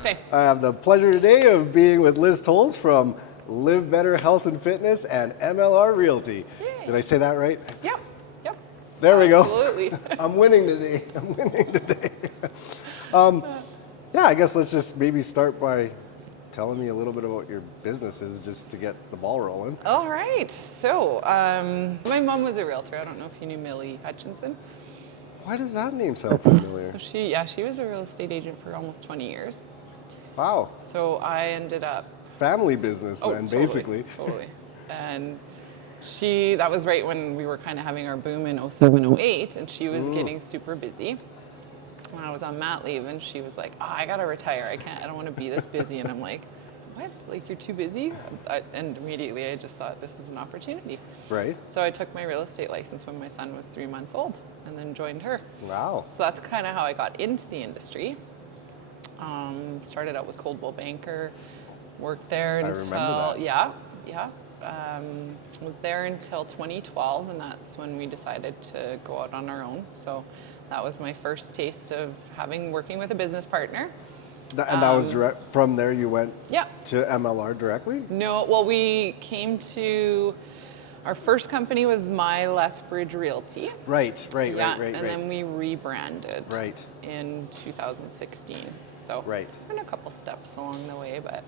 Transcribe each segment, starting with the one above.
Okay. I have the pleasure today of being with Liz Tolles from Live Better Health and Fitness and MLR Realty. Yay. Did I say that right? Yep. Yep. There we go. Absolutely. I'm winning today. Yeah, I guess let's just maybe start by telling me a little bit about your businesses just to get the ball rolling. All right. So, my mom was a realtor. I don't know if you knew Millie Hutchinson. Why does that name sound familiar? So she was a real estate agent for almost 20 years. Wow. So I ended up Family business then, totally, basically. Totally. And that was right when we were kind of having our boom in 07, 08, and she was getting super busy. When I was on mat leave, and she was like, "Oh, I gotta retire. I don't want to be this busy." And I'm like, "What? Like you're too busy?" And immediately I just thought this is an opportunity. Right. So I took my real estate license when my son was 3 months old, and then joined her. Wow. So that's kind of how I got into the industry. Started out with Coldwell Banker, worked there until remember that. yeah. Was there until 2012, and that's when we decided to go out on our own. So that was my first taste of working with a business partner. And that was direct, from there you went Yeah. to MLR directly? No, well, we came to, our first company was My Lethbridge Realty. Right. And then we rebranded Right. in 2016. So Right. it's been a couple steps along the way, but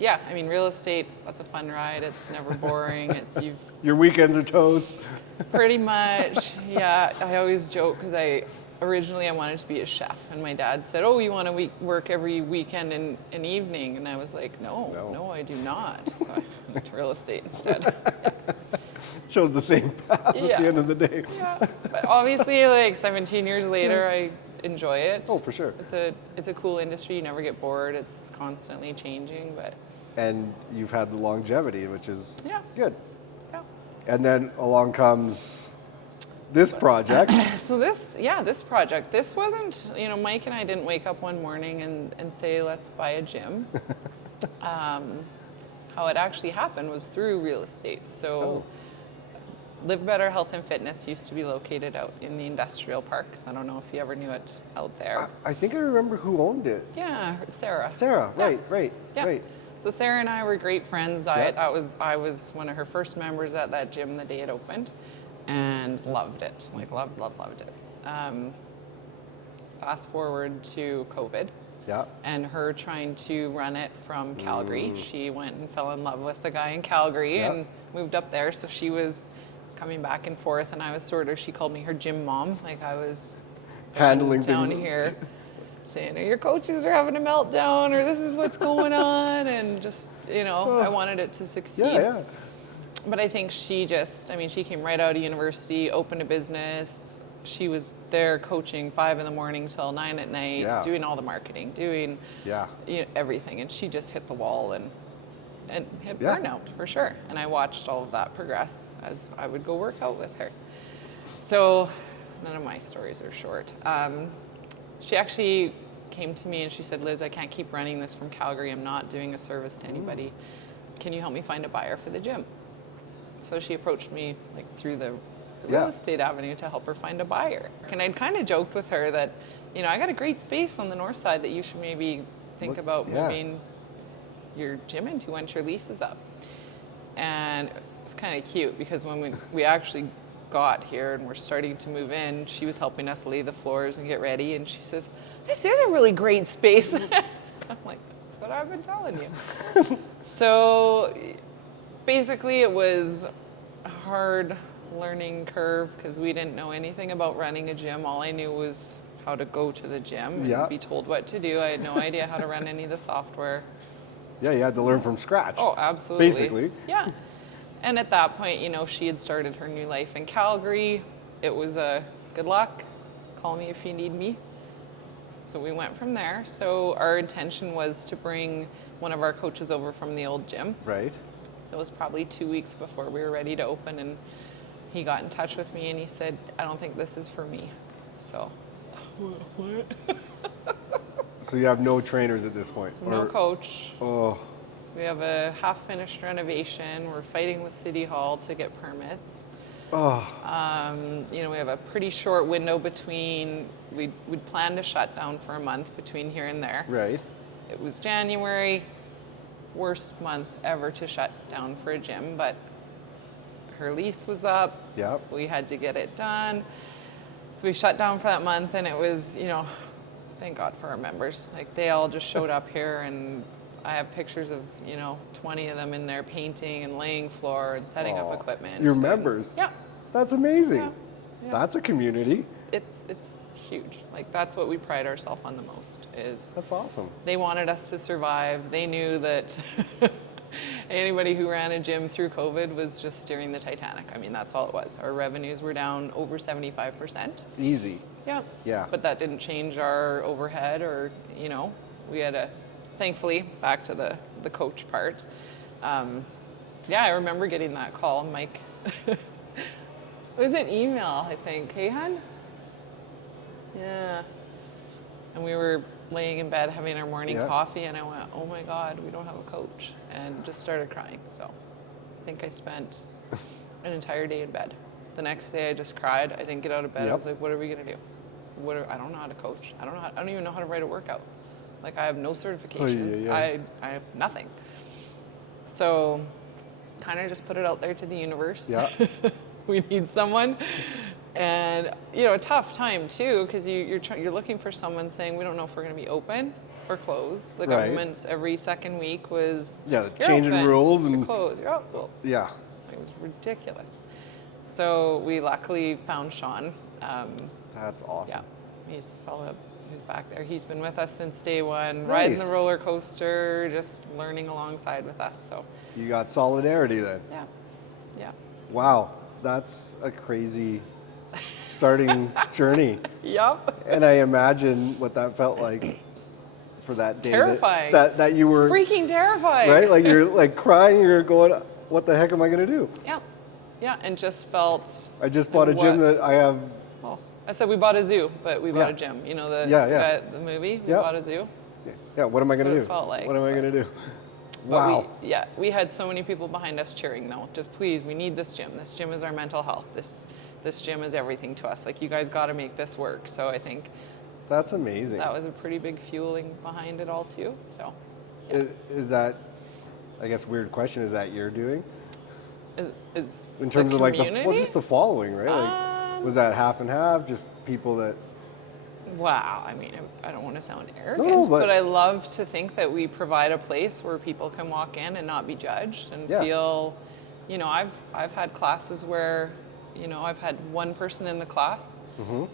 yeah, I mean, real estate, that's a fun ride. It's never boring. Your weekends are toast. Pretty much, yeah. I always joke because originally I wanted to be a chef, and my dad said, "Oh, you want to work every weekend and evening?" And I was like, "No, I do not." So I went to real estate instead. Chose the same path at the end of the day. Yeah, but obviously, like 17 years later, I enjoy it. Oh, for sure. It's a cool industry. You never get bored. It's constantly changing, but And you've had the longevity, which is good. yeah. And then along comes this project. So this project, this wasn't, Mike and I didn't wake up one morning and say, let's buy a gym. How it actually happened was through real estate. So Live Better Health and Fitness used to be located out in the industrial parks. I don't know if you ever knew it out there. I think I remember who owned it. Yeah, Sarah. Sarah, Yeah. right. Yeah. So Sarah and I were great friends. Yeah. I was one of her first members at that gym the day it opened, and loved it. Like loved it. Fast forward to COVID. Yeah. And her trying to run it from Calgary. She went and fell in love with the guy in Calgary and moved up there. So she was coming back and forth, and I was she called me her gym mom. Like I was Handling down things. here saying, your coaches are having a meltdown, or this is what's going on. And just, I wanted it to succeed. Yeah. But I think she came right out of university, opened a business. She was there coaching 5 a.m. till 9 p.m, doing all the marketing, doing everything. And she just hit the wall and hit burnout for sure. And I watched all of that progress as I would go work out with her. So none of my stories are short. She actually came to me and she said, Liz, I can't keep running this from Calgary. I'm not doing a service to anybody. Can you help me find a buyer for the gym? So she approached me through the real estate avenue to help her find a buyer. And I'd kind of joked with her that, I got a great space on the north side that you should maybe think about moving your gym into once your lease is up. And it's kind of cute because when we actually got here and we're starting to move in, she was helping us lay the floors and get ready, and she says, this is a really great space. I'm like, that's what I've been telling you. So basically it was a hard learning curve because we didn't know anything about running a gym. All I knew was how to go to the gym and be told what to do. I had no idea how to run any of the software. Yeah, you had to learn from scratch. Oh, absolutely. Basically. Yeah. And at that point, she had started her new life in Calgary. It was good luck. Call me if you need me. So we went from there. So our intention was to bring one of our coaches over from the old gym. Right. So it was probably 2 weeks before we were ready to open, and he got in touch with me and he said, I don't think this is for me. So. What? So you have no trainers at this point? So no coach. Oh. We have a half-finished renovation. We're fighting with City Hall to get permits. You know, we have a pretty short window between, we'd planned to shut down for a month between here and there. Right. It was January, worst month ever to shut down for a gym, but her lease was up. Yep. We had to get it done. So we shut down for that month, and it was, you know, thank God for our members. Like, they all just showed up here, and I have pictures of, you know, 20 of them in there painting and laying floor and setting up equipment. Your members? Yeah. That's amazing. Yeah. Yeah. That's a community. It's huge. Like, that's what we pride ourselves on the most is. That's awesome. They wanted us to survive. They knew that anybody who ran a gym through COVID was just steering the Titanic. I mean, that's all it was. Our revenues were down over 75%. Easy. Yeah. Yeah. But that didn't change our overhead or, you know, we had a, thankfully, back to the coach part. Yeah, I remember getting that call, Mike. It was an email, I think. Hey, hon? Yeah. And we were laying in bed having our morning coffee, and I went, oh my God, we don't have a coach, and just started crying. So I think I spent an entire day in bed. The next day I just cried. I didn't get out of bed. I was like, what are we going to do? I don't know how to coach. I don't even know how to write a workout. Like, I have no certifications. I have nothing. So kind of just put it out there to the universe. Yeah. We need someone. And, you know, a tough time too, because you're looking for someone saying, we don't know if we're going to be open or closed. The government's every second week was, you're changing open, rules and closed. You're up. Well, yeah. It was ridiculous. So we luckily found Sean. That's awesome. Yeah, he's followed up. He's back there. He's been with us since day one, riding the roller coaster, just learning alongside with us. So you got solidarity then. Yeah, yeah. Wow, that's a crazy starting journey. Yep. And I imagine what that felt like for that day. Terrifying. That you were freaking terrified. Right, like you're like crying. You're going, what the heck am I going to do? Yeah, yeah, and just felt. I just bought a gym that I have. Well, I said we bought a zoo, but we bought a gym. You know the movie. We bought a zoo. Yeah. What am I going to do? It felt like. What am I going to do? Wow. We had so many people behind us cheering though. Just please, we need this gym. This gym is our mental health. This gym is everything to us. Like, you guys got to make this work. So I think that's amazing. That was a pretty big fueling behind it all too. So yeah. Is that, I guess, weird question? Is that you're doing? Is in terms of like just the following, right? Like, was that half and half? Just people that. Wow, I mean, I don't want to sound arrogant, but I love to think that we provide a place where people can walk in and not be judged and feel, you know, I've had classes where, you know, I've had one person in the class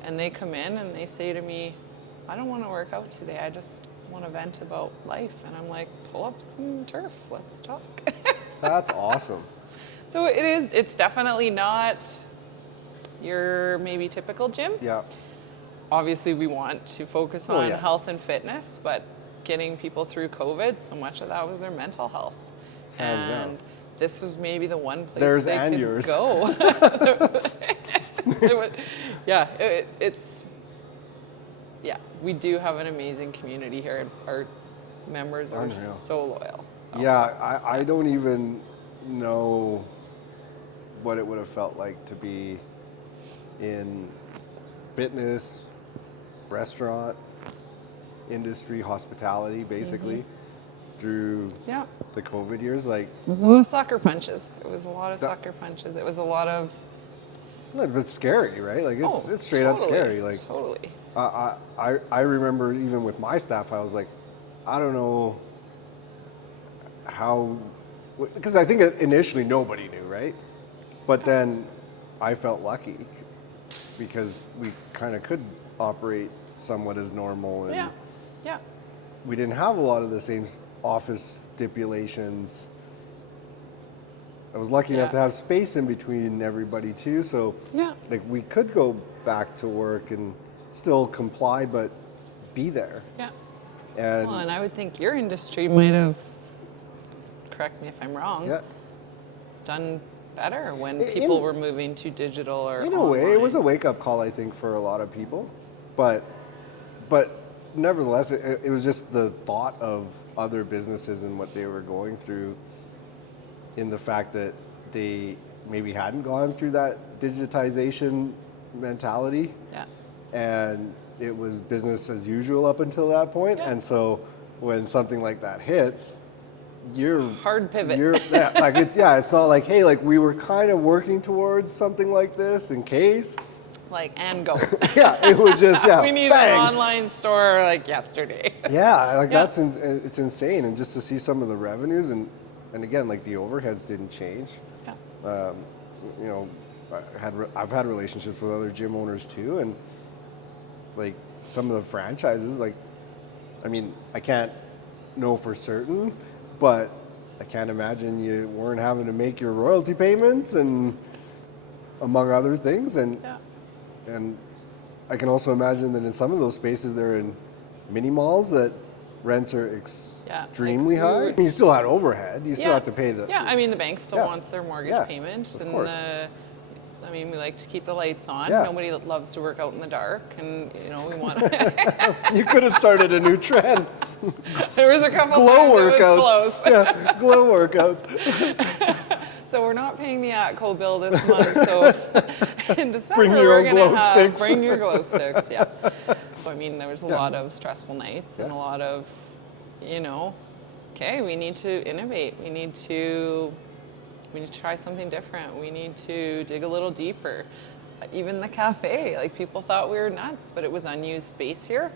and they come in and they say to me, I don't want to work out today, I just want to vent about life. And I'm like, pull up some turf, let's talk. That's awesome. So it's definitely not your maybe typical gym. Yeah. Obviously, we want to focus on health and fitness, but getting people through COVID, so much of that was their mental health. And this was maybe the one place they could go. We do have an amazing community here, and our members are so loyal. So. Yeah, I don't even know what it would have felt like to be in fitness, restaurant industry, hospitality, basically, through the COVID years. Like, it was a lot of sucker punches. It was a lot of sucker punches. It was a lot of. It's scary, right? Like, it's straight up scary. Like, totally. I remember even with my staff, I was like, I don't know how, because I think initially nobody knew, right? But then I felt lucky because we kind of could operate somewhat as normal, and we didn't have a lot of the same office stipulations. I was lucky enough to have space in between everybody too, so like we could go back to work and still comply, but be there. Yeah. And I would think your industry might have, correct me if I'm wrong, done better when people were moving to digital or in a way. It was a wake-up call, I think, for a lot of people, but nevertheless, it was just the thought of other businesses and what they were going through, in the fact that they maybe hadn't gone through that digitization mentality. Yeah. And it was business as usual up until that point. Yeah. And so when something like that hits, you're hard pivot. It's not like, hey, like we were kind of working towards something like this in case. Like, and go. Yeah, it was just, we need bang. an online store like yesterday. Yeah, like it's insane. And just to see some of the revenues and again, like the overheads didn't change. Yeah. You know, I've had relationships with other gym owners too, and like some of the franchises, like, I mean, I can't know for certain, but I can't imagine you weren't having to make your royalty payments and among other things. And I can also imagine that in some of those spaces they're in mini malls that rents are extremely high. I mean, you still had overhead. You still have to pay the... Yeah, I mean, the bank still wants their mortgage payment. Of course. I mean, we like to keep the lights on. Yeah. Nobody loves to work out in the dark, and you know we want. You could have started a new trend. There was a couple glow times workouts. It was close. Yeah, glow worked. So we're not paying the ATCO bill this month. So in December Bring your we're own going glow to have sticks. bring your glow sticks. Yeah. I mean, there was a lot of stressful nights and a lot of, you know, okay, we need to innovate. We need to try something different. We need to dig a little deeper. Even the cafe, like people thought we were nuts, but it was unused space here.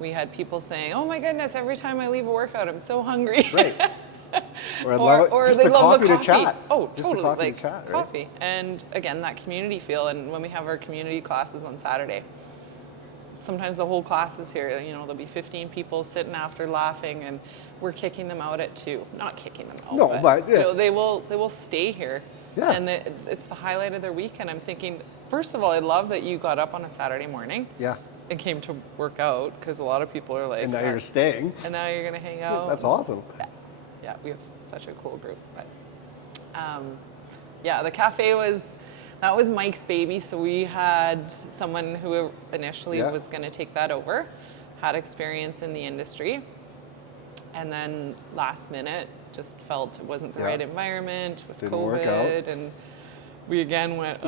We had people saying, "Oh my goodness, every time I leave a workout, I'm so hungry." Right. or just they a love the coffee coffee. to chat. Oh, Just totally. a coffee Like to chat, right? coffee. And again, that community feel. And when we have our community classes on Saturday, sometimes the whole class is here. You know, there'll be 15 people sitting after laughing, and we're kicking them out at 2. Not kicking them out. No, but you know, they will stay here. Yeah. And it's the highlight of their weekend. I'm thinking, first of all, I love that you got up on a Saturday morning. Yeah. And came to work out, because a lot of people are like, And now you're staying. And now you're going to hang out. That's awesome. Yeah, we have such a cool group. But the cafe was Mike's baby. So we had someone who initially was going to take that over, had experience in the industry, and then last minute just felt it wasn't the right environment with Didn't work out. COVID, and we again went,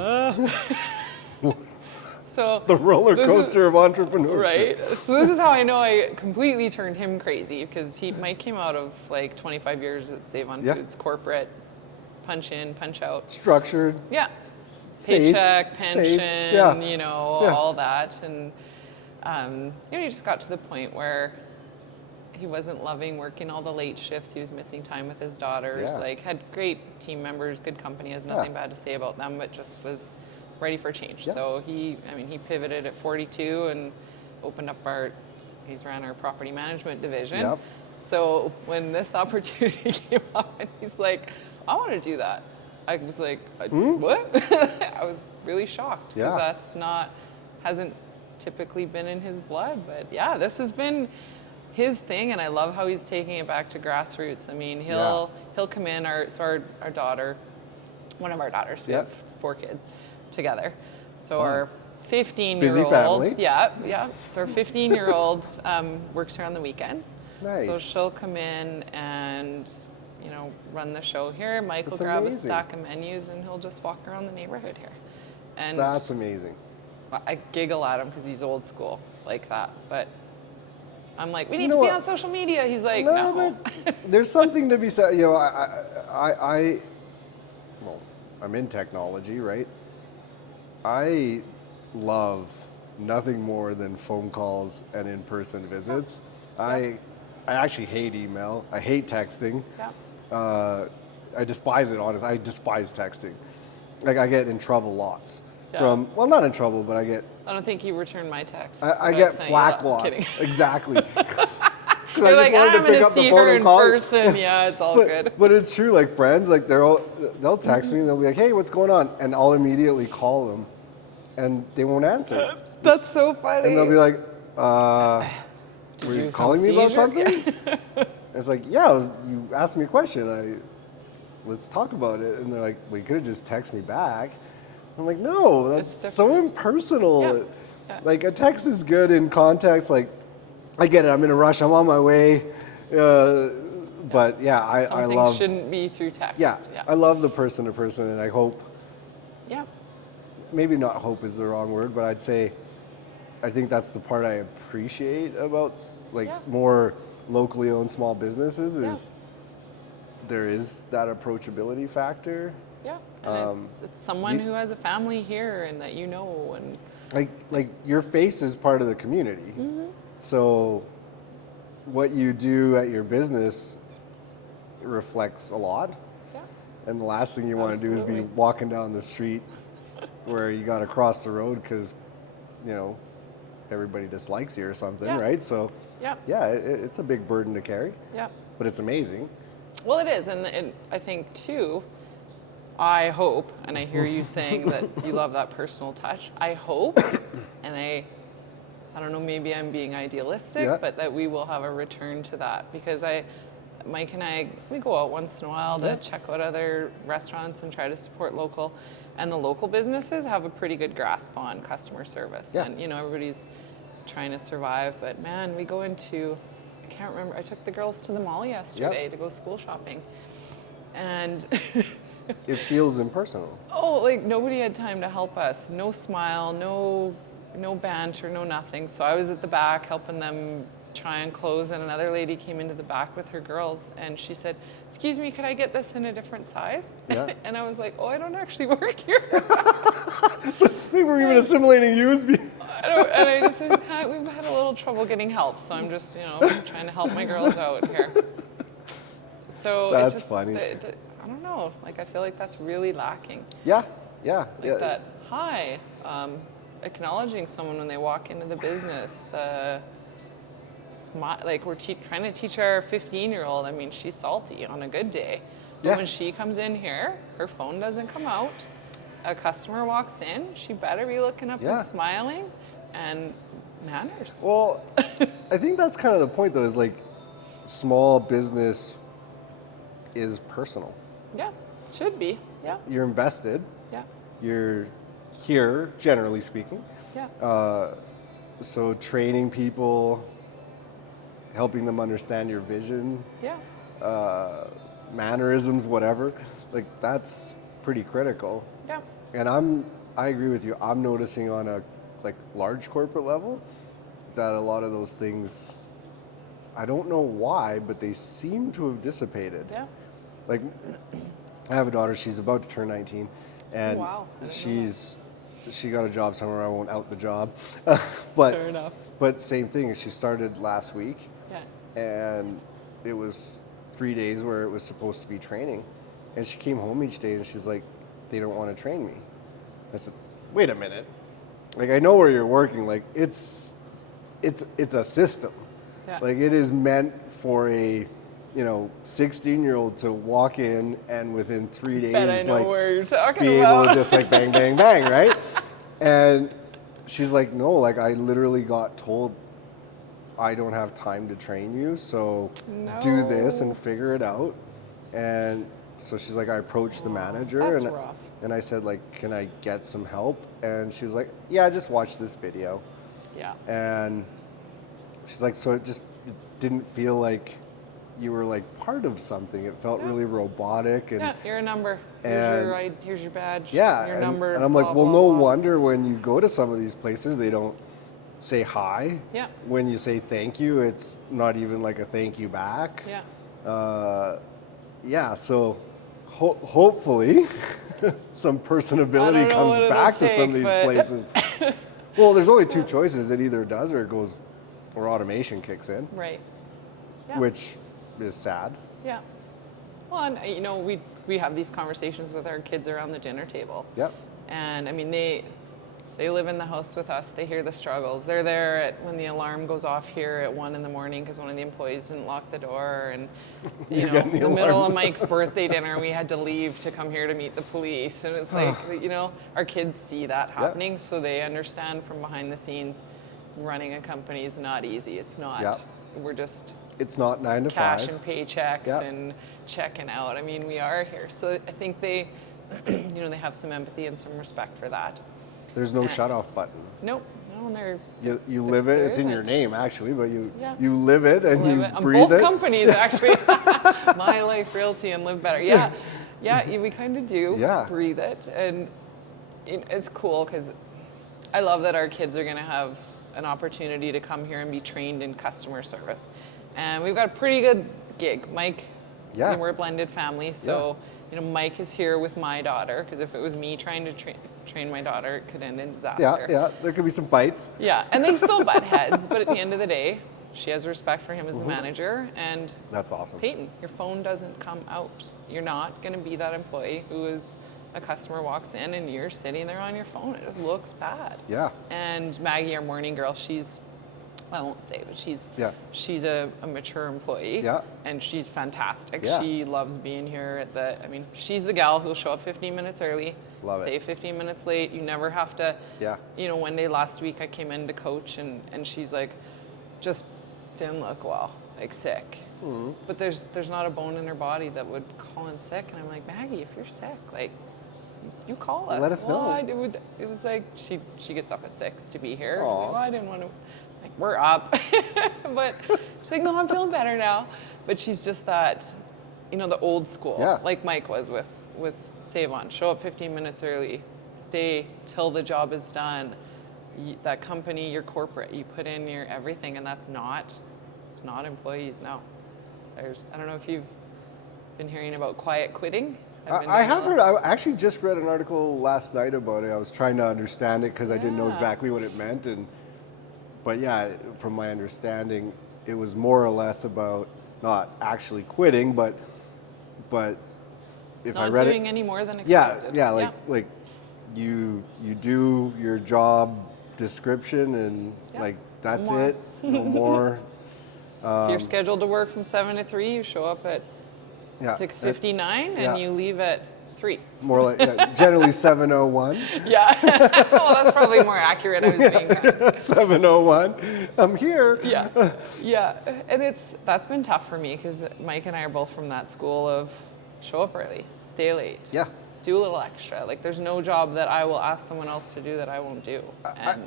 So the roller coaster of entrepreneurship. Right. So this is how I know I completely turned him crazy, because Mike came out of like 25 years at Save on Foods, corporate, punch in, punch out. Structured. Yeah. Safe, Paycheck, pension, safe, you know, all that. And you know, he just got to the point where he wasn't loving working all the late shifts. He was missing time with his daughters. Yeah. Like, had great team members, good company, has nothing bad to say about them, but just was ready for change. So he pivoted at 42 and opened up he's ran our property management division. Yep. So when this opportunity came up and he's like, I want to do that. I was like, what? I was really shocked, because hasn't typically been in his blood. But yeah, this has been his thing, and I love how he's taking it back to grassroots. I mean, he'll come in, our daughter, one of our daughters, we have 4 kids together. So our 15-year-old, so our 15-year-old works here on the weekends. Nice. So she'll come in and, you know, run the show here. Mike will That's grab amazing. a stack of menus, and he'll just walk around the neighborhood here. And That's amazing. I giggle at him because he's old school like that, but I'm like, we need to be on social media. He's like, no. But there's something to be said. You know, I'm in technology, right? I love nothing more than phone calls and in-person visits. I actually hate email. I hate texting. I despise it, honestly. I despise texting. Like, I get in trouble lots. Well, not in trouble, but I don't think you returned my text. I get flack lots. Exactly. You're like, I'm going to see her in person. Yeah, it's all good. But it's true, like friends, like they'll text me and they'll be like, hey, what's going on? And I'll immediately call them and they won't answer. That's so funny. And they'll be like, were you calling me about something? It's like, you asked me a question. Let's talk about it. And they're like, well, you could have just texted me back. I'm like, no, that's so impersonal. Like, a text is good in context. Like, I get it. I'm in a rush. I'm on my way. But I love. Some things shouldn't be through text. I love the person to person, and I hope Yeah. Maybe not hope is the wrong word, but I'd say I think that's the part I appreciate about more locally owned small businesses is there is that approachability factor. Yeah, and it's someone who has a family here and that you know, and like your face is part of the community. Mm-hmm. So what you do at your business reflects a lot. Yeah. And the last thing you want to do is be walking down the street where you got to cross the road because, you know, everybody dislikes you or something, right? So, it's a big burden to carry. Yeah. But it's amazing. Well, it is, and I think too. I hope, and I hear you saying that you love that personal touch. I hope, and I don't know, maybe I'm being idealistic, but that we will have a return to that because Mike and I, we go out once in a while to check out other restaurants and try to support local. And the local businesses have a pretty good grasp on customer service. Yeah. And, you know, everybody's trying to survive. But, man, we go into, I can't remember, I took the girls to the mall yesterday to go school shopping. And it feels impersonal. Oh, like nobody had time to help us. No smile, no banter, no nothing. So I was at the back helping them try on clothes, and another lady came into the back with her girls, and she said, "Excuse me, could I get this in a different size?" Yeah. And I was like, "Oh, I don't actually work here." So they were even assimilating you as being. And I just said, "We've had a little trouble getting help, so I'm just, trying to help my girls out here." So that's it's just, funny. I don't know. Like I feel like that's really lacking. Yeah. Like that. Hi, acknowledging someone when they walk into the business. The smile, like we're trying to teach our 15-year-old. I mean, she's salty on a good day, but when she comes in here, her phone doesn't come out. A customer walks in, she better be looking up and smiling, and manners. Well, I think that's kind of the point, though. Is like small business is personal. Yeah, should be. Yeah. You're invested. Yeah. You're here, generally speaking. Yeah. So training people, helping them understand your vision, mannerisms, whatever, like that's pretty critical. Yeah. And I agree with you. I'm noticing on a large corporate level that a lot of those things, I don't know why, but they seem to have dissipated. Yeah. Like, I have a daughter. She's about to turn 19, and she got a job somewhere. I won't out the job, but fair enough. But same thing. She started last week, and it was 3 days where it was supposed to be training, and she came home each day and she's like, "They don't want to train me." I said, "Wait a minute. Like, I know where you're working. Like, it's a system. Like, it is meant for a 16-year-old to walk in and within 3 days, I know where you're talking be about. able to just like bang, bang, bang, right?" And she's like, "No, like I literally got told I don't have time to train you, so do this and figure it out." And so she's like, I approached the manager and I said, like, "Can I get some help?" And she was like, "Yeah, just watch this video." Yeah. And she's like, so it didn't feel like you were like part of something. It felt really robotic. And you're a number. Here's your badge. Yeah. Your number. And I'm like, well, no wonder when you go to some of these places, they don't say hi. Yeah. When you say thank you, it's not even like a thank you back. Yeah. So hopefully some personability comes back to some of these places. Well, there's only two choices. It either does or it goes, or automation kicks in. Right. Yeah. Which is sad. Yeah. Well, and we have these conversations with our kids around the dinner table. Yep. And I mean, they live in the house with us. They hear the struggles. They're there when the alarm goes off here at 1 a.m. because one of the employees didn't lock the door. And the middle of Mike's birthday dinner, we had to leave to come here to meet the police. And it's like, our kids see that happening, so they understand from behind the scenes, running a company is not easy. It's not. We're just. It's not 9 to 5. Cash and paychecks and checking out. I mean, we are here. So I think they, they have some empathy and some respect for that. There's no shut-off button. Nope. No, you live it. It's in your name, actually, but you live it and you breathe it. Both companies, actually. My Life Realty and Live Better. Yeah, we kind of do breathe it. And it's cool because I love that our kids are going to have an opportunity to come here and be trained in customer service. And we've got a pretty good gig. Mike, we're a blended family, so Mike is here with my daughter, because if it was me trying to train my daughter, it could end in disaster. Yeah, there could be some fights. Yeah, and they still butt heads, but at the end of the day, she has respect for him as the manager, and that's awesome. Peyton, your phone doesn't come out. You're not going to be that employee who is a customer walks in and you're sitting there on your phone. It just looks bad. Yeah. And Maggie, our morning girl, I won't say, but she's a mature employee. Yeah. And she's fantastic. Yeah. She loves being here she's the gal who'll show up 15 minutes early, stay 15 minutes late. You never have to, one day last week I came in to coach and she's like, just didn't look well, like sick. Mm-hmm. But there's not a bone in her body that would call in sick. And I'm like, Maggie, if you're sick, like, you call us. Let us know. It was like she gets up at 6 to be here. Like, well, I didn't want to. Like, we're up, but she's like, no, I'm feeling better now. But she's just that, the old school, like Mike was with Save On. Show up 15 minutes early, stay till the job is done. That company, your corporate, you put in your everything, and it's not employees. No, I don't know if you've been hearing about quiet quitting. I have heard. I actually just read an article last night about it. I was trying to understand it because I didn't know exactly what it meant, but from my understanding, it was more or less about not actually quitting, but if not I read doing it, any more than expected. Like you do your job description and like that's no it, no more. If you're scheduled to work from 7 to 3, you show up at 6:59 and you leave at 3. More like generally 7:01. Yeah. Well, that's probably more accurate. I was being kind of 7:01. I'm here. Yeah. Yeah. And that's been tough for me because Mike and I are both from that school of show up early, stay late. Yeah. Do a little extra. Like, there's no job that I will ask someone else to do that I won't do.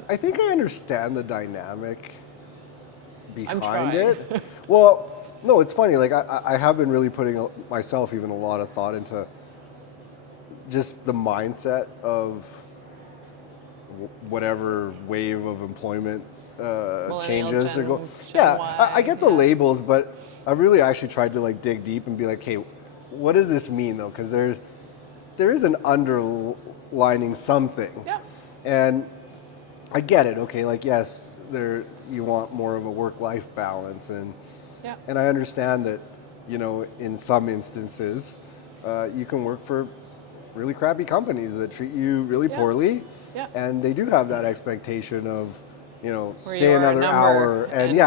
I think I understand the dynamic behind it. Well, no, it's funny. Like, I have been really putting myself even a lot of thought into just the mindset of whatever wave of employment changes are going. Yeah, I get the labels, but I've really actually tried to like dig deep and be like, hey, what does this mean though? Because there is an underlining something. Yeah. And I get it. Okay, like yes, you want more of a work-life balance, and I understand that, in some instances, you can work for really crappy companies that treat you really poorly, and they do have that expectation of, stay another hour, and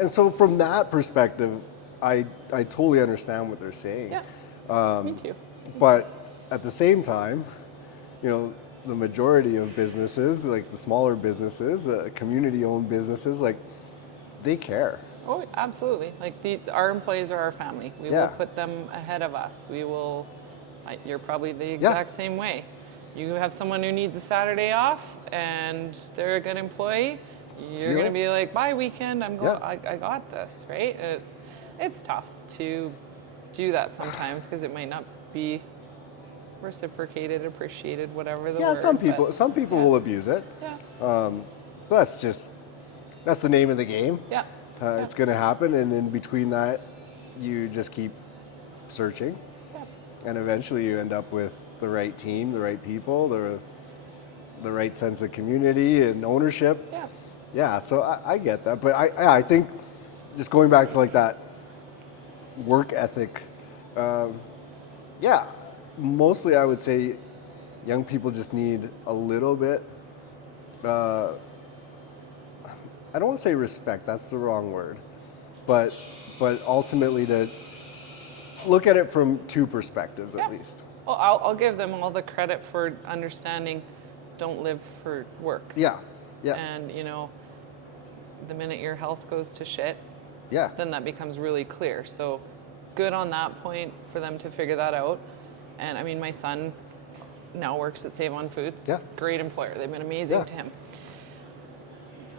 and so from that perspective, I totally understand what they're saying. Yeah, me too. But at the same time, the majority of businesses, like the smaller businesses, community-owned businesses, like they care. Oh, absolutely. Like our employees are our family. We will put them ahead of us. You're probably the exact same way. You have someone who needs a Saturday off and they're a good employee, you're going to be like, bye weekend, I got this, right? It's tough to do that sometimes because it might not be reciprocated, appreciated, whatever the word. Some people will abuse it. Yeah. But that's the name of the game. Yeah. It's going to happen, and in between that, you just keep searching, and eventually you end up with the right team, the right people, the right sense of community and ownership. Yeah. Yeah. So I get that, but I think just going back to like that work ethic. Mostly I would say young people just need a little bit, I don't want to say respect, that's the wrong word, but ultimately to look at it from two perspectives at least. Well, I'll give them all the credit for understanding don't live for work. Yeah. And, the minute your health goes to shit, then that becomes really clear. So good on that point for them to figure that out. And I mean, my son now works at Save On Foods. Yeah. Great employer. They've been amazing to him.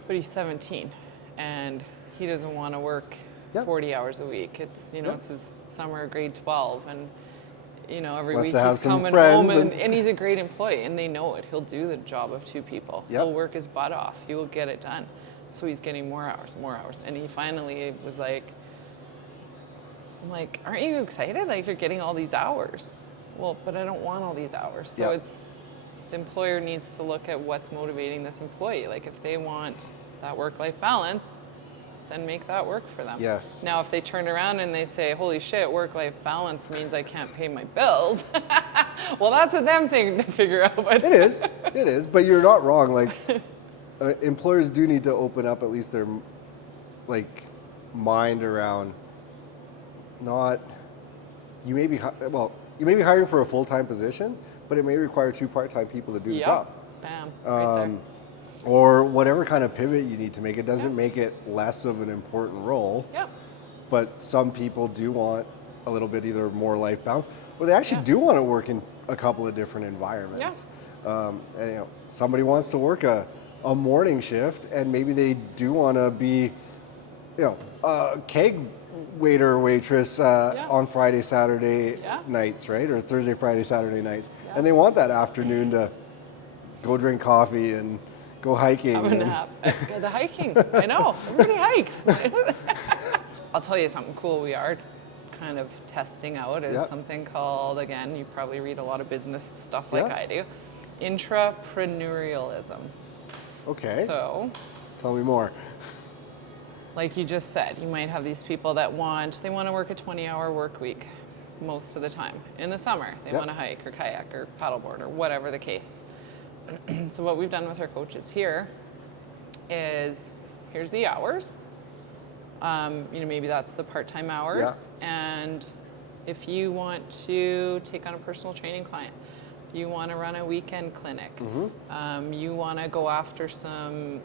But he's 17 and he doesn't want to work 40 hours a week. It's, it's his summer grade 12. And every Wants week to have he's some coming friends home and- and he's a great employee and they know it. He'll do the job of 2 people. Yep. He'll work his butt off. He will get it done. So he's getting more hours. And he finally was like, I'm like, aren't you excited? Like you're getting all these hours. Well, but I don't want all these hours. So Yep. the employer needs to look at what's motivating this employee. Like if they want that work-life balance, then make that work for them. Yes. Now, if they turn around and they say, holy shit, work-life balance means I can't pay my bills, well, that's a them thing to figure out. But It is, but you're not wrong. Like, employers do need to open up at least their, like, mind around not, you may be hiring for a full-time position, but it may require 2 part-time people to do the job. Bam, right there. Or whatever kind of pivot you need to make. It doesn't make it less of an important role. Yep. But some people do want a little bit either more life balance, or they actually do want to work in a couple of different environments. And somebody wants to work a morning shift, and maybe they do want to be, a keg waiter or waitress on Friday, Saturday nights, right? Or Thursday, Friday, Saturday nights. And they want that afternoon to go drink coffee and go hiking. Have a nap. The hiking, I know, everybody hikes. I'll tell you something cool we are kind of testing out is something called, again, you probably read a lot of business stuff like I do, intrapreneurialism. Okay. So, tell me more. Like you just said, you might have these people that want to work a 20-hour work week most of the time. In the summer, they want to hike or kayak or paddleboard or whatever the case. So what we've done with our coaches here is, here's the hours. Maybe that's the part-time hours. And if you want to take on a personal training client, you want to run a weekend clinic, you want to go after some,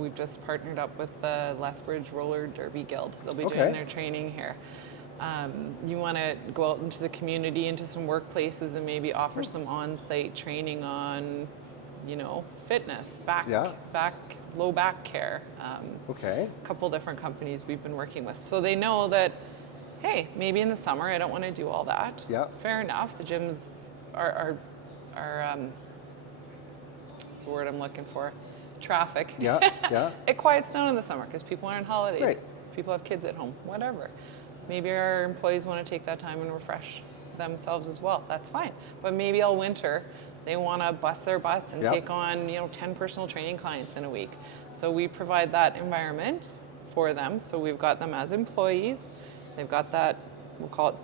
we've just partnered up with the Lethbridge Roller Derby Guild. They'll be doing their training here. You want to go out into the community, into some workplaces and maybe offer some on-site training on, fitness, low back care. A couple different companies we've been working with. So they know that, hey, maybe in the summer I don't want to do all that. Fair enough. The gyms are what's the word I'm looking for? Traffic. It quiets down in the summer because people are on holidays. Right. People have kids at home, whatever. Maybe our employees want to take that time and refresh themselves as well. That's fine. But maybe all winter, they want to bust their butts and take on 10 personal training clients in a week. So we provide that environment for them. So we've got them as employees. They've got that, we'll call it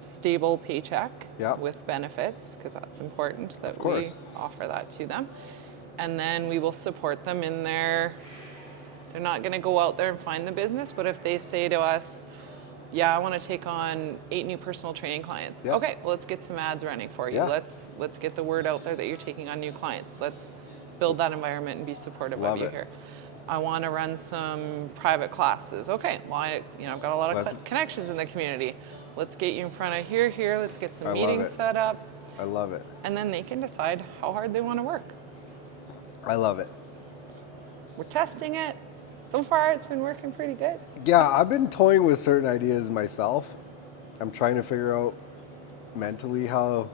stable paycheck with benefits, because that's important that we offer that to them. And then we will support them in they're not going to go out there and find the business, but if they say to us, I want to take on 8 new personal training clients. Okay, well, let's get some ads running for you. Let's get the word out there that you're taking on new clients. Let's build that environment and be supportive of you here. I want to run some private classes. Okay, well, I've got a lot of connections in the community. Let's get you in front of here. Let's get some meetings set up. I love it. And then they can decide how hard they want to work. I love it. We're testing it. So far, it's been working pretty good. Yeah, I've been toying with certain ideas myself. I'm trying to figure out mentally how,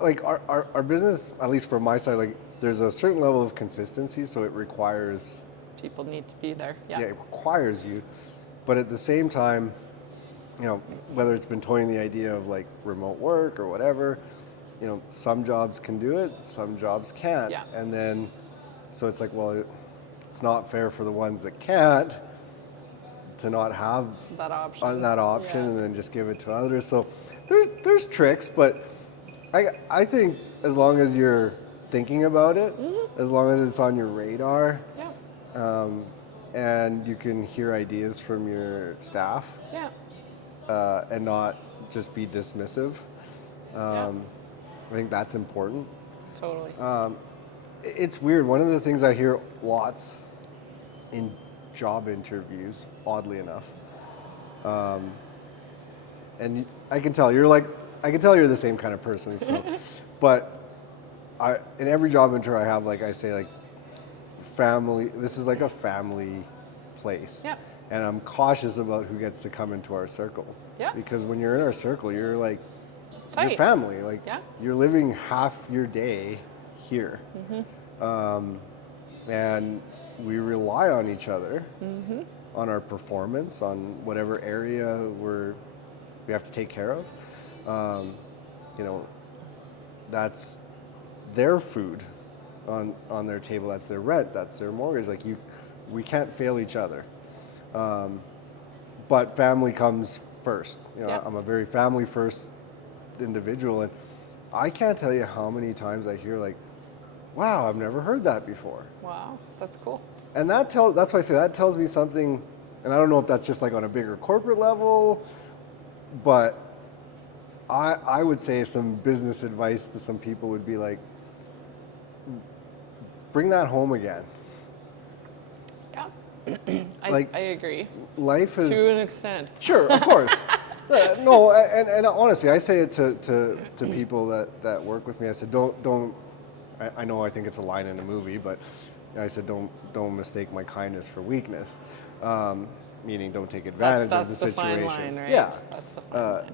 like our business, at least from my side, like there's a certain level of consistency, so it requires. People need to be there. Yeah, it requires you. But at the same time, whether it's been toying the idea of like remote work or whatever, some jobs can do it, some jobs can't. Yeah. And then, so it's like, well, it's not fair for the ones that can't to not have that option, and then just give it to others. So there's tricks, but I think as long as you're thinking about it, as long as it's on your radar, and you can hear ideas from your staff, and not just be dismissive. I think that's important. Totally. It's weird. One of the things I hear lots in job interviews, oddly enough, and I can tell you're the same kind of person. So, but in every job interview I have, like I say, like family. This is like a family place. And I'm cautious about who gets to come into our circle. Yeah. Because when you're in our circle, you're like, your family. Like, yeah. you're living half your day here. And we rely on each other, on our performance, on whatever area we have to take care of. You know, that's their food on their table. That's their rent. That's their mortgage. Like, we can't fail each other. But family comes first. You know, Yeah. I'm a very family first individual, and I can't tell you how many times I hear like, wow, I've never heard that before. Wow, that's cool. And that's why I say that tells me something, and I don't know if that's just like on a bigger corporate level, but I would say some business advice to some people would be like, bring that home again. Yeah, I agree. Life is... To an extent. Sure, of course. No, and honestly, I say it to people that work with me. I said, don't. I know I think it's a line in a movie, but I said, don't mistake my kindness for weakness. Meaning, don't take advantage of the situation. That's the fine line, right? Yeah. That's the fine line.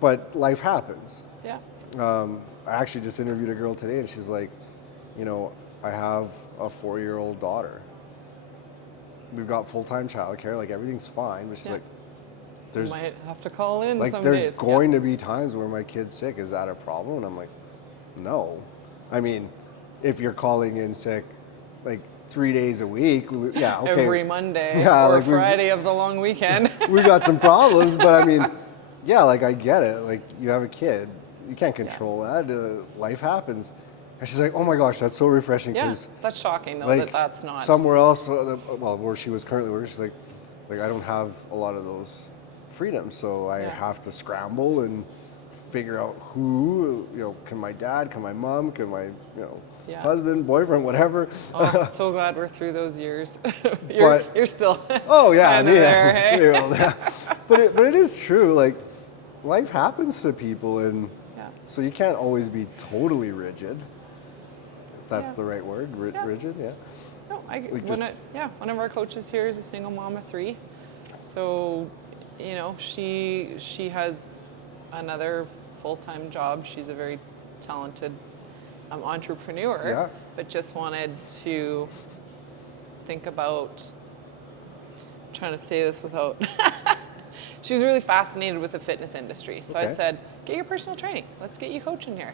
But life happens. Yeah. I actually just interviewed a girl today, and she's like, you know, I have a 4-year-old daughter. We've got full-time childcare, like everything's fine, but she's like, you might have to call in like some there's days. going to be times where my kid's sick. Is that a problem? And I'm like, no. I mean, if you're calling in sick like 3 days a week, yeah, okay. Every Monday Yeah, or like Friday of the long weekend. We've got some problems, but I mean, yeah, like I get it. Like, you have a kid, you can't control that. Life happens. And she's like, oh my gosh, that's so refreshing. Yeah, that's shocking though, like, that's not. Somewhere else, well, where she was currently working, she's like I don't have a lot of those freedoms, so I have to scramble and figure out who, you know, can my dad, can my mom, can my, you know, husband, boyfriend, whatever. Oh, I'm so glad we're through those years. you're still oh yeah, kind of there, hey? You know, yeah. But it is true, like, life happens to people, and so you can't always be totally rigid, if that's the right word, rigid, yeah. No, one of our coaches here is a single mom of 3. So, you know, she has another full-time job. She's a very talented entrepreneur, but just wanted to think about, I'm trying to say this without, she was really fascinated with the fitness industry. So I said, get your personal training. Let's get you coaching here.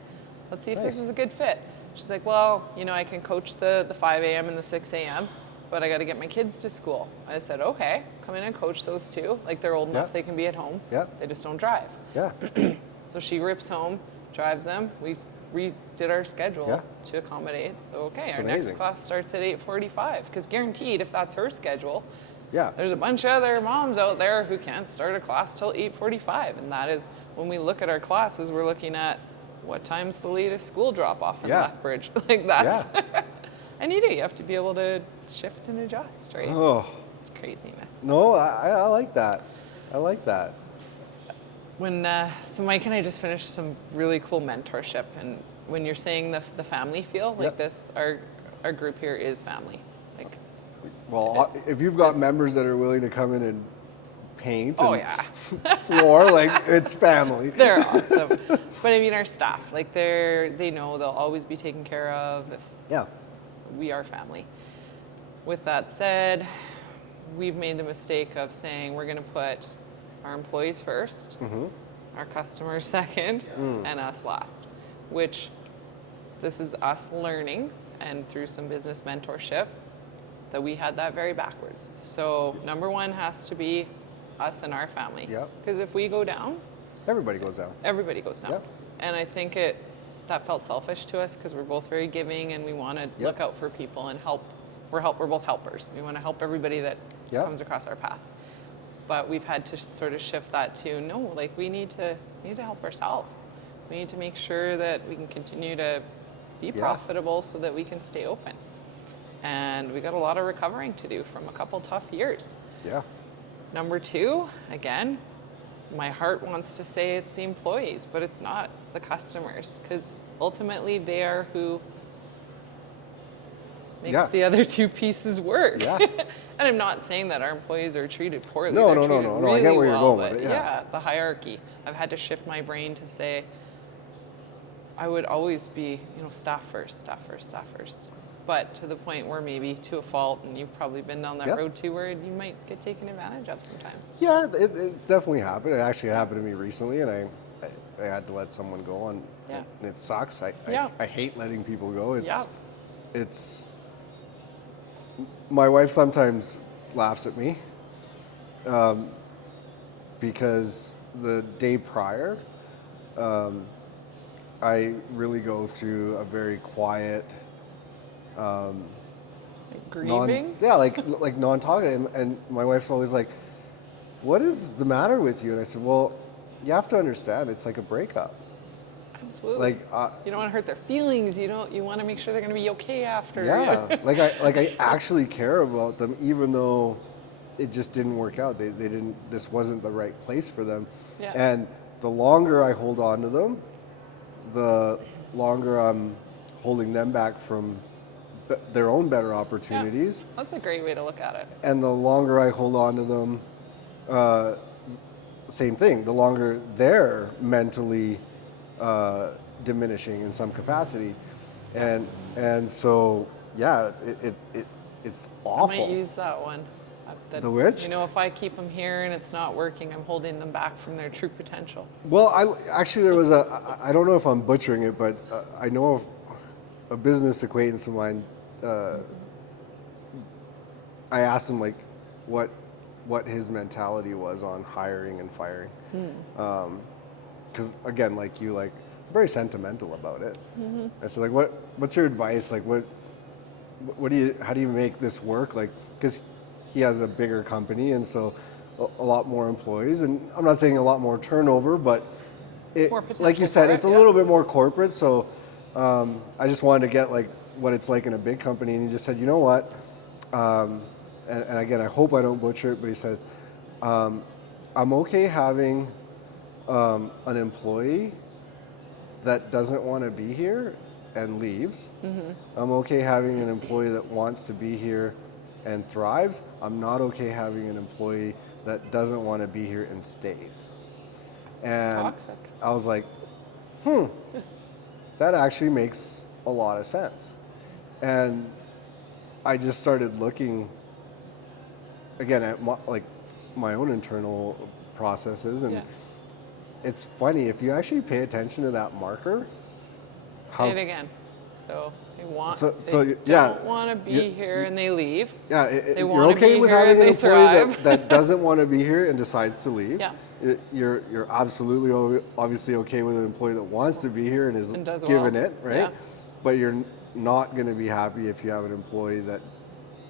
Let's see if this is a good fit. She's like, well, you know, I can coach the 5 a.m. and the 6 a.m., but I got to get my kids to school. I said, okay, come in and coach those 2. Like, they're old enough, they can be at home. Yeah. They just don't drive. Yeah. So she rips home, drives them. We redid our schedule to accommodate. So, okay, our next class starts at 8:45, because guaranteed, if that's her schedule, there's a bunch of other moms out there who can't start a class till 8:45. And that is, when we look at our classes, we're looking at what time's the latest school drop-off in Lethbridge. Like, that's... And you have to be able to shift and adjust, right? Oh. It's craziness. No, I like that. I like that. So Mike and I just finished some really cool mentorship, and when you're saying the family feel, like this, our group here is family. Like, well, if you've got members that are willing to come in and paint and floor, like, it's family. They're awesome. But I mean, our staff, like, they know they'll always be taken care of if we are family. With that said, we've made the mistake of saying we're going to put our employees first, our customers second, and us last, which this is us learning, and through some business mentorship, that we had that very backwards. So number 1 has to be us and our family. Because if we go down, everybody goes down. Everybody goes down. And I think that felt selfish to us, because we're both very giving and we want to look out for people and help. We're both helpers. We want to help everybody that comes across our path. But we've had to sort of shift that to, no, like, we need to help ourselves. We need to make sure that we can continue to be profitable so that we can stay open. And we got a lot of recovering to do from a couple tough years. Number 2, again, my heart wants to say it's the employees, but it's not. It's the customers, because ultimately they are who makes the other two pieces work. Yeah. And I'm not saying that our employees are treated poorly. No, They're no, treated no. really I get where you're well, going with it. yeah, the hierarchy. I've had to shift my brain to say, I would always be, staff first. But to the point where maybe to a fault, and you've probably been down that road too, where you might get taken advantage of sometimes. Yeah, it's definitely happened. It actually happened to me recently, and I had to let someone go, and it sucks. I hate letting people go. It's my wife sometimes laughs at me because the day prior, I really go through a very quiet, grieving? like non-talking. And my wife's always like, "What is the matter with you?" And I said, "Well, you have to understand, it's like a breakup." Absolutely. Like you don't want to hurt their feelings. You want to make sure they're going to be okay after. Yeah, I actually care about them, even though it just didn't work out. They didn't. This wasn't the right place for them. Yeah. And the longer I hold on to them, the longer I'm holding them back from their own better opportunities. Yeah, that's a great way to look at it. And the longer I hold on to them, same thing. The longer they're mentally diminishing in some capacity, and so it's awful. I might use that one. The which? If I keep them here and it's not working, I'm holding them back from their true potential. Well, there was I don't know if I'm butchering it, but I know of a business acquaintance of mine. I asked him like what his mentality was on hiring and firing. Because again, like you, like very sentimental about it. Mm-hmm. I said, like, what's your advice? Like, how do you make this work? Like, because he has a bigger company, and so a lot more employees, and I'm not saying a lot more turnover, but like you said, it's a little bit more corporate. So I just wanted to get like what it's like in a big company, and he just said, you know what? And again, I hope I don't butcher it, but he said, I'm okay having an employee that doesn't want to be here and leaves. Mm-hmm. I'm okay having an employee that wants to be here and thrives. I'm not okay having an employee that doesn't want to be here and stays. And it's toxic. I was like, that actually makes a lot of sense. And I just started looking again at my own internal processes, and it's funny if you actually pay attention to that marker. Say it again. So they don't want to be here and they leave. Yeah, they you're okay with having an employee that doesn't want to be here and decides to leave. Yeah. You're absolutely obviously okay with an employee that wants to be here and is giving it, right? Yeah. But you're not going to be happy if you have an employee that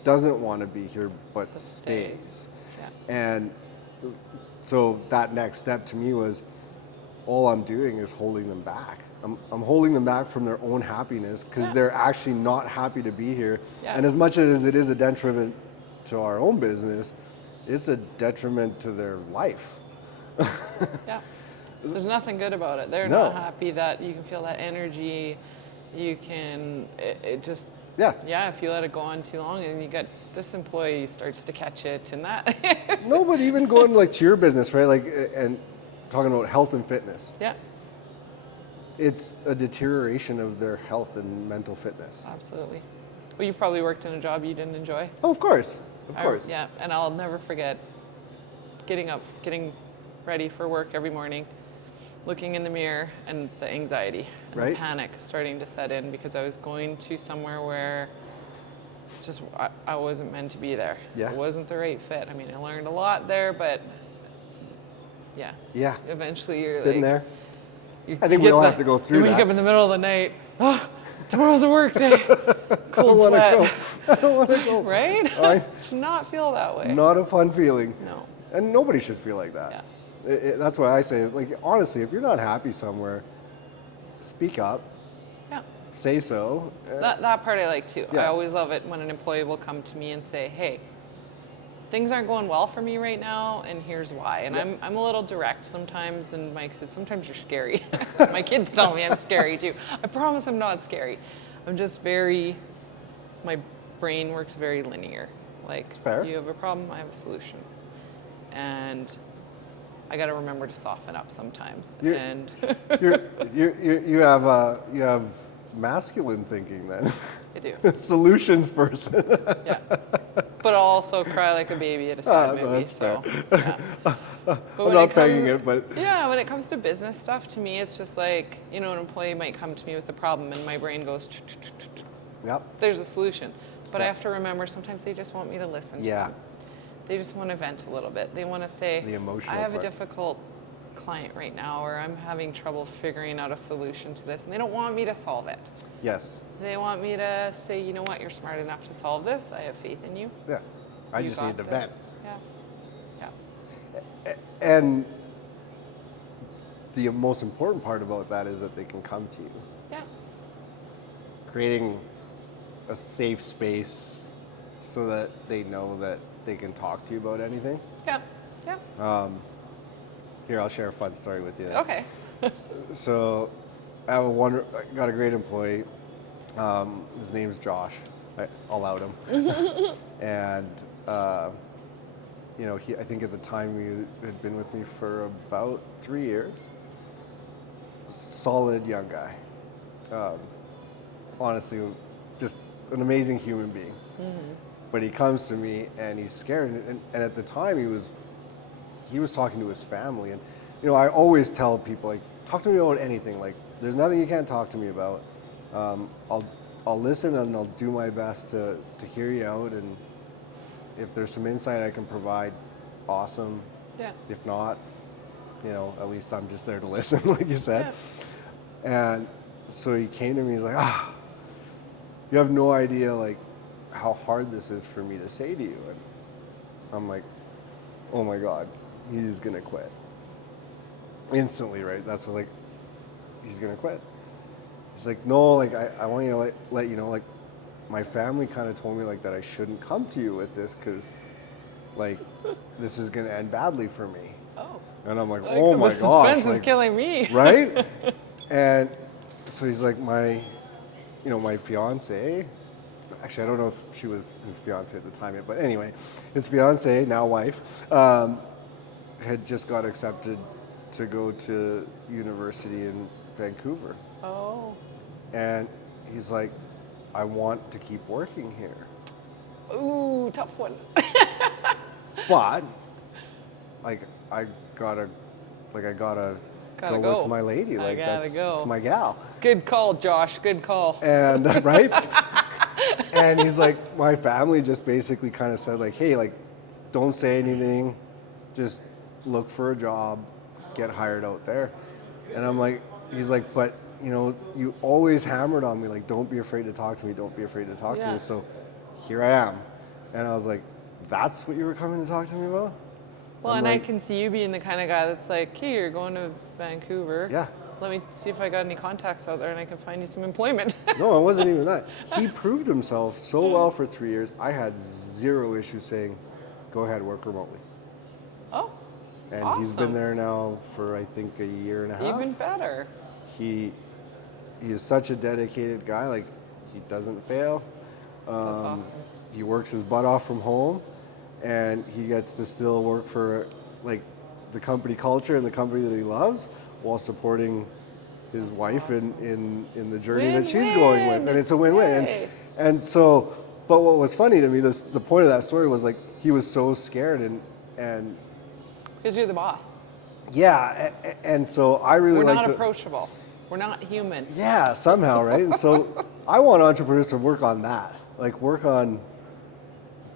doesn't want to be here but stays. Yeah. And so that next step to me was, all I'm doing is holding them back. I'm holding them back from their own happiness because they're actually not happy to be here. Yeah. And as much as it is a detriment to our own business, it's a detriment to their life. Yeah. There's nothing good about it. They're not happy that you can feel that energy. You can, if you let it go on too long and you get this employee starts to catch it and that. No, but even going like to your business, right? Like, and talking about health and fitness. Yeah. It's a deterioration of their health and mental fitness. Absolutely. Well, you've probably worked in a job you didn't enjoy. Oh, of course. Of course. Yeah, and I'll never forget getting up, getting ready for work every morning, looking in the mirror, and the anxiety and the panic starting to set in because I was going to somewhere where just I wasn't meant to be there. Yeah. It wasn't the right fit. I mean, I learned a lot there, but yeah. Eventually you're been there. I think we all have to go through that. You wake up in the middle of the night. Oh, tomorrow's a work day. Cold sweat. I don't want to go. Right? Should not feel that way. Not a fun feeling. No. And nobody should feel like that. Yeah. That's why I say, like, honestly, if you're not happy somewhere, speak up. Yeah. Say so. That part I like too. Yeah. I always love it when an employee will come to me and say, hey, things aren't going well for me right now, and here's why. And I'm a little direct sometimes, and Mike says, sometimes you're scary. My kids tell me I'm scary too. I promise I'm not scary. I'm just very, my brain works very linear. Like, you have a problem, I have a solution. And I got to remember to soften up sometimes. You have masculine thinking then. I do. Solutions person. Yeah. But I'll also cry like a baby at a sad movie. So, yeah. But I'm not pegging it, but yeah, when it comes to business stuff, to me, it's just like, you know, an employee might come to me with a problem, and my brain goes, yep. There's a solution. But I have to remember sometimes they just want me to listen to them. They just want to vent a little bit. They want to say, the emotional I have part. a difficult client right now, or I'm having trouble figuring out a solution to this, and they don't want me to solve it. Yes. They want me to say, you know what, you're smart enough to solve this. I have faith in you. Yeah. I just need to vent. Yeah. And the most important part about that is that they can come to you. Yeah. Creating a safe space so that they know that they can talk to you about anything. Yeah. Yeah. Here, I'll share a fun story with you. Okay. So, I got a great employee. His name's Josh. I allowed him. And, you know, I think at the time he had been with me for about 3 years. Solid young guy. Honestly, just an amazing human being. Mm-hmm. But he comes to me and he's scared. And at the time he was talking to his family. And, you know, I always tell people, like, talk to me about anything. Like, there's nothing you can't talk to me about. I'll listen and I'll do my best to hear you out. And if there's some insight I can provide, awesome. Yeah. If not, you know, at least I'm just there to listen, like you said. Yeah. And so he came to me, he's like, you have no idea, like, how hard this is for me to say to you. And I'm like, oh my God, he's gonna quit. Instantly, right? That's what, like, he's gonna quit. He's like, no, like, I want you to let you know, like, my family kind of told me, like, that I shouldn't come to you with this because, like, this is gonna end badly for me. Oh. And I'm like, oh my gosh. The suspense is killing me. Right? And so he's like, my fiance, actually, I don't know if she was his fiance at the time yet, but anyway, his fiance, now wife, had just got accepted to go to university in Vancouver. Oh. And he's like, I want to keep working here. Ooh, tough one. But, like, I gotta go with my lady. Like, that's my gal. Good call, Josh. Good call. And right? And he's like, my family just basically kind of said, like, hey, like, don't say anything, just look for a job, get hired out there. And I'm like, he's like, but, you know, you always hammered on me, like, don't be afraid to talk to me, don't be afraid to talk to me. So here I am. And I was like, that's what you were coming to talk to me about? Well, and I can see you being the kind of guy that's like, hey, you're going to Vancouver. Yeah. Let me see if I got any contacts out there and I can find you some employment. No, it wasn't even that. He proved himself so well for 3 years. I had zero issue saying, go ahead, work remotely. Oh, and awesome. He's been there now for, I think, a year and a half. Even better. He is such a dedicated guy. Like, he doesn't fail. That's awesome. He works his butt off from home, and he gets to still work for, like, the company culture and the company that he loves, while supporting his wife in the journey that she's going with. And it's a win-win. And so, but what was funny to me, the point of that story was, like, he was so scared and because you're the boss. Yeah, and so I really We're like not approachable. We're not human. Yeah, somehow, right? And so I want entrepreneurs to work on that, like, work on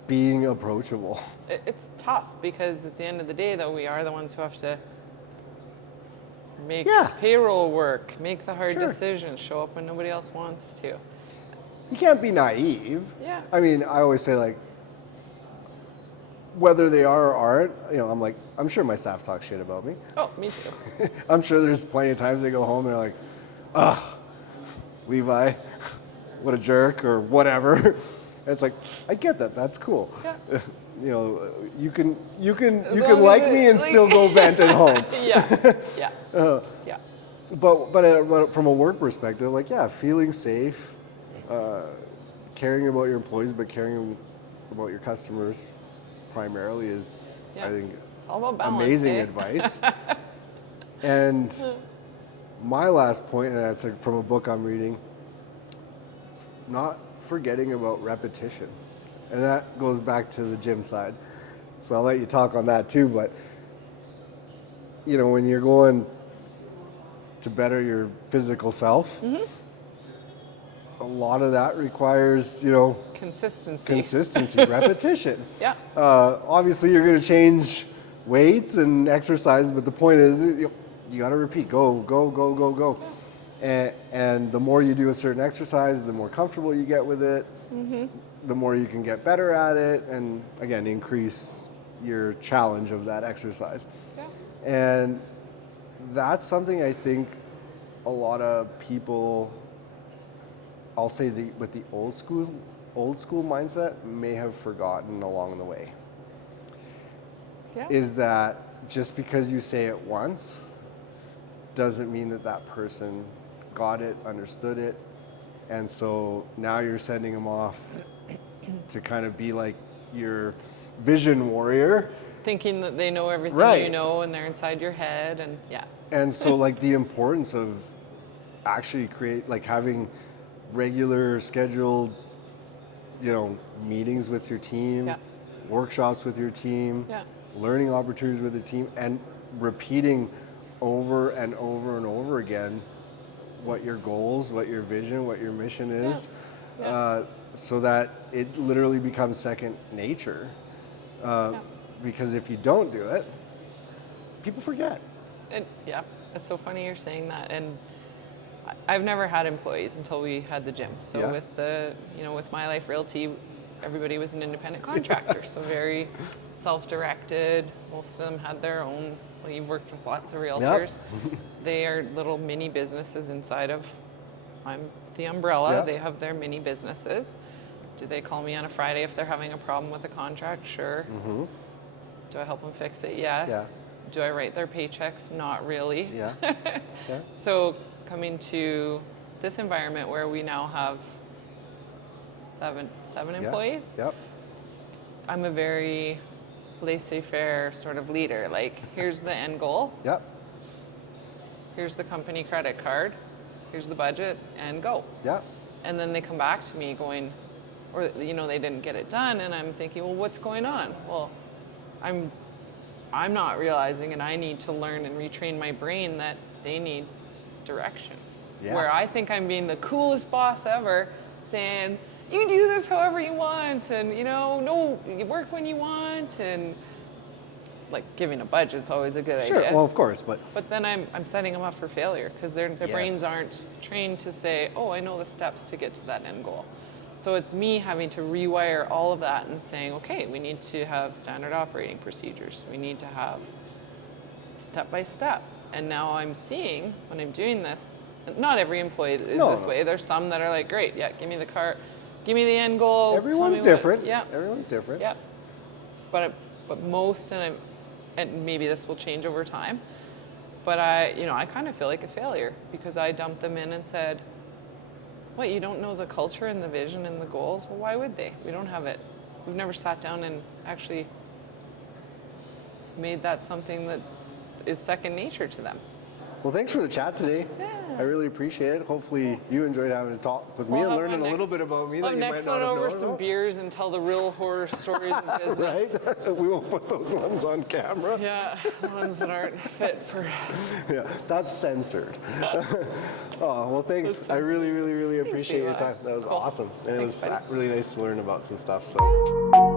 being approachable. It's tough because at the end of the day, though, we are the ones who have to make payroll work, make the hard decisions, show up when nobody else wants to. You can't be naive. Yeah. I mean, I always say, like, whether they are or aren't, you know, I'm sure my staff talks shit about me. Oh, me too. I'm sure there's plenty of times they go home and they're like, ugh, Levi, what a jerk, or whatever. And it's like, I get that. That's cool. Yeah. You know, you can like me and still go vent at home. Yeah. Yeah. But from a work perspective, like, yeah, feeling safe, caring about your employees, but caring about your customers primarily is, I think, it's all about balance, amazing advice. And my last point, and that's from a book I'm reading, not forgetting about repetition. And that goes back to the gym side. So I'll let you talk on that too, but when you're going to better your physical self, a lot of that requires, consistency, repetition. Yeah. Obviously, you're going to change weights and exercise, but the point is, you got to repeat. Go, go, go, go, go. And the more you do a certain exercise, the more comfortable you get with it, the more you can get better at it, and again, increase your challenge of that exercise. Yeah. And that's something I think a lot of people, I'll say with the old school mindset, may have forgotten along the way. Yeah. Is that just because you say it once doesn't mean that person got it, understood it, and so now you're sending them off to kind of be like your vision warrior. Thinking that they know everything you know, and they're inside your head, and And so like the importance of actually having regular scheduled, meetings with your team, workshops with your team, learning opportunities with the team, and repeating over and over and over again what your goals, what your vision, what your mission is, so that it literally becomes second nature. Because if you don't do it, people forget. And it's so funny you're saying that. And I've never had employees until we had the gym. So with with My Life Realty, everybody was an independent contractor. So very self-directed. Most of them had their own. Well, you've worked with lots of realtors. They are little mini businesses inside of. I'm the umbrella. They have their mini businesses. Do they call me on a Friday if they're having a problem with a contract? Sure. Do I help them fix it? Yes. Do I write their paychecks? Not really. So coming to this environment where we now have seven employees, I'm a very laissez-faire sort of leader. Like, here's the end goal. Here's the company credit card. Here's the budget, and go. And then they come back to me going, or they didn't get it done, and I'm thinking, well, what's going on? Well, I'm not realizing, and I need to learn and retrain my brain that they need direction. Where I think I'm being the coolest boss ever, saying, you do this however you want, and no, you work when you want, and like giving a budget's always a good idea. Sure, well, of course, but then I'm setting them up for failure because their brains aren't trained to say, oh, I know the steps to get to that end goal. So it's me having to rewire all of that and saying, okay, we need to have standard operating procedures. We need to have step by step. And now I'm seeing when I'm doing this, not every employee is this way. There's some that are like, great, give me the car, give me the end goal. Everyone's different. Everyone's different. But most, and maybe this will change over time, but I kind of feel like a failure because I dumped them in and said, what, you don't know the culture and the vision and the goals? Well, why would they? We don't have it. We've never sat down and actually made that something that is second nature to them. Well, thanks for the chat today. I really appreciate it. Hopefully you enjoyed having a talk with me and learning a little bit about me that you might not have known about. Next one over some beers and tell the real horror stories of business. Right? We won't put those ones on camera. The ones that aren't fit for... that's censored. Well, thanks. I really, really, really appreciate your time. That was awesome. And it was really nice to learn about some stuff. So.